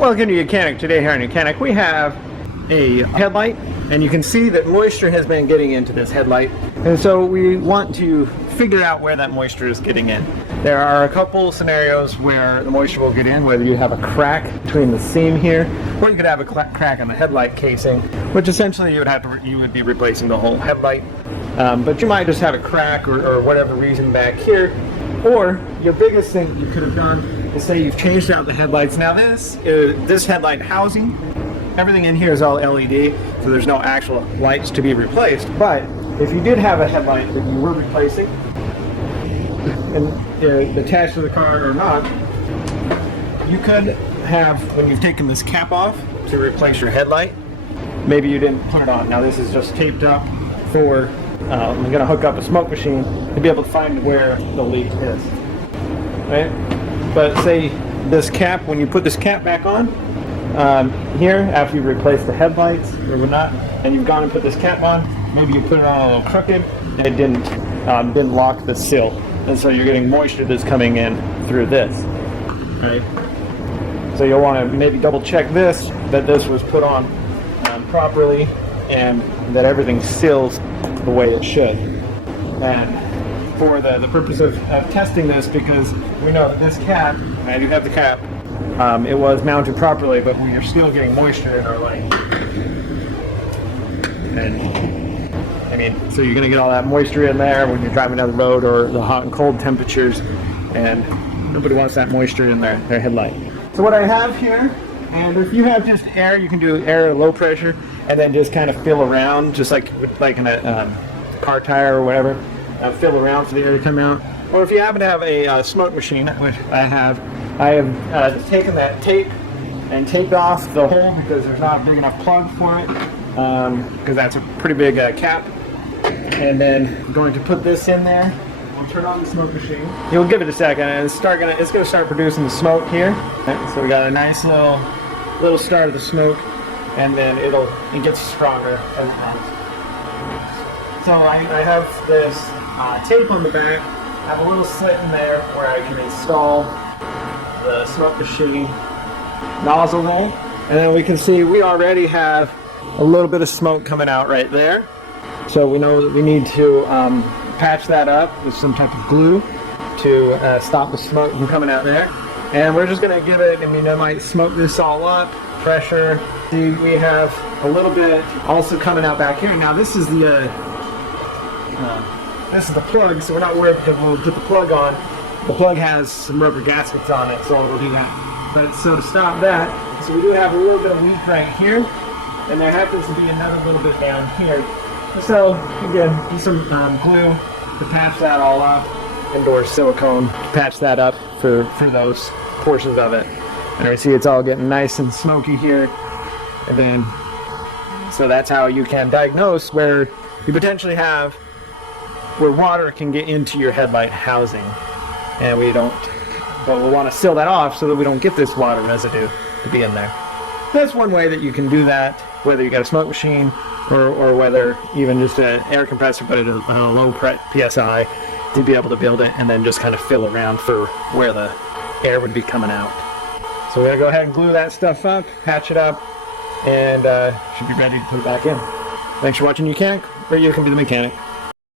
Welcome to YOUCANIC. Today here on YOUCANIC we have a headlight, and you can see that moisture has been getting into this headlight, and so we want to figure out where that moisture is getting in. There are a couple scenarios where the moisture will get in, whether you have a crack between the seam here, or you could have a crack on the headlight casing, which essentially you would be replacing the whole headlight. But you might just have a crack or whatever reason back here. Or your biggest thing you could have done is say you've changed out the headlights. Now this headlight housing, everything in here is all LED, so there's no actual lights to be replaced. But if you did have a headlight that you were replacing, and attached to the car or not, you could have, when you've taken this cap off to replace your headlight, maybe you didn't put it on. Now this is just taped up for I'm going to hook up a smoke machine to be able to find where the leak is, right? But say this cap, when you put this cap back on here after you replace the headlights or whatnot, and you've gone and put this cap on, maybe you put it on a little crooked and it didn't lock the seal, and so you're getting moisture that's coming in through this, right? So you'll want to maybe double check this, that this was put on properly and that everything seals the way it should. And for the purpose of testing this, because we know that this cap, I do have the cap, it was mounted properly, but we are still getting moisture in our light. And I mean, so you're going to get all that moisture in there when you're driving down the road, or the hot and cold temperatures, and nobody wants that moisture in their headlight. So what I have here, and if you have just air, you can do air at low pressure and then just kind of fill around, just like in a car tire or whatever, fill around for the air to come out. Or if you happen to have a smoke machine, which I have just taken that tape and taped off the hole because there's not a big enough plug for it, because that's a pretty big cap. And then I'm going to put this in there. We'll turn on the smoke machine. You'll give it a second, and it's going to start producing the smoke here. Okay, so we got a nice little start of the smoke, and then it gets stronger as it runs. So I have this tape on the back. I have a little slit in there where I can install the smoke machine nozzle there, and then we can see we already have a little bit of smoke coming out right there. So we know that we need to patch that up with some type of glue to stop the smoke from coming out there. And we're just going to give it, I mean, I might smoke this all up, pressure. See, we have a little bit also coming out back here. Now this is the plug, so we're not worried because we'll put the plug on. The plug has some rubber gaskets on it, so it'll do that. But so to stop that, so we do have a little bit of leak right here, and there happens to be another little bit down here. So again, use some glue to patch that all up, indoor silicone to patch that up for those portions of it. And I see it's all getting nice and smoky here. And then, so that's how you can diagnose where you potentially have where water can get into your headlight housing. And but we want to seal that off so that we don't get this water residue to be in there. That's one way that you can do that, whether you got a smoke machine or whether even just an air compressor, but at a low PSI, to be able to build it and then just kind of fill around for where the air would be coming out. So we're going to go ahead and glue that stuff up, patch it up, and should be ready to put it back in. Thanks for watching YOUCANIC, where you can be the mechanic.